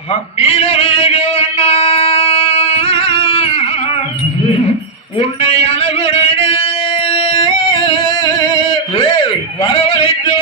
நீலவேக வண்ணா உன்னை அளவுடனே வரவழைத்து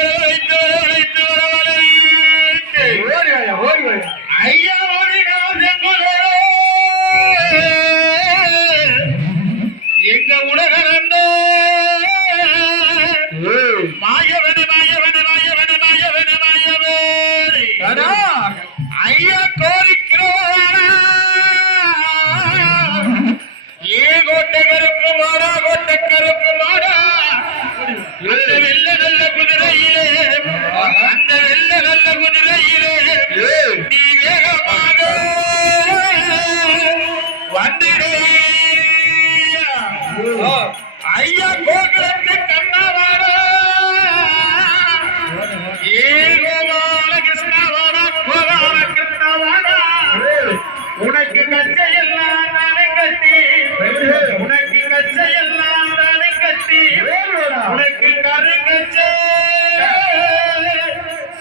ஐயா கோகுலத்து கண்ணாவாடா. ஏ கோபால கிருஷ்ணாவாடா கோபால கிருஷ்ணாவாடா உனக்கு கச்சை எல்லாம் நானே கட்டி உனக்கு கச்சை எல்லாம் நானே கட்டி உனக்கு கரு கச்சை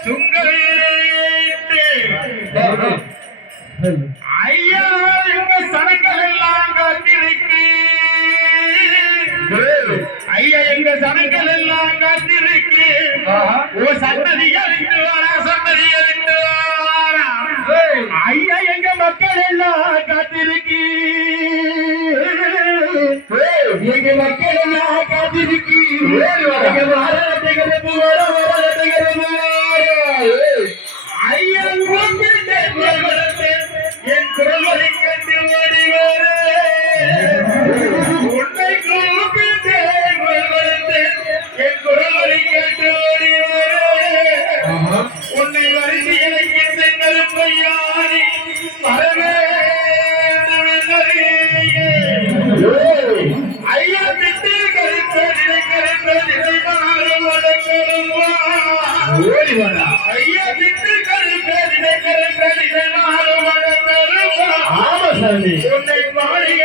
சுங்க எங்க சனங்கள் எல்லாம் காத்திருக்கு. ஓ சன்னதியா விட்டு வாரா சன்னதியா விட்டு வாரா. ஐயா எங்க மக்கள் எல்லாம் காத்திருக்கு எங்க மக்கள் எல்லாம் காத்திருக்கு. எங்க கிளம்பு வார ஐயா என் குரல்வரை ஓடி வாடா. ஐயா விட்டு கருத்த நிலை கருத்த நிலை மாறும் வடக்கருவா ஆமா சாமி உன்னை மாளிகை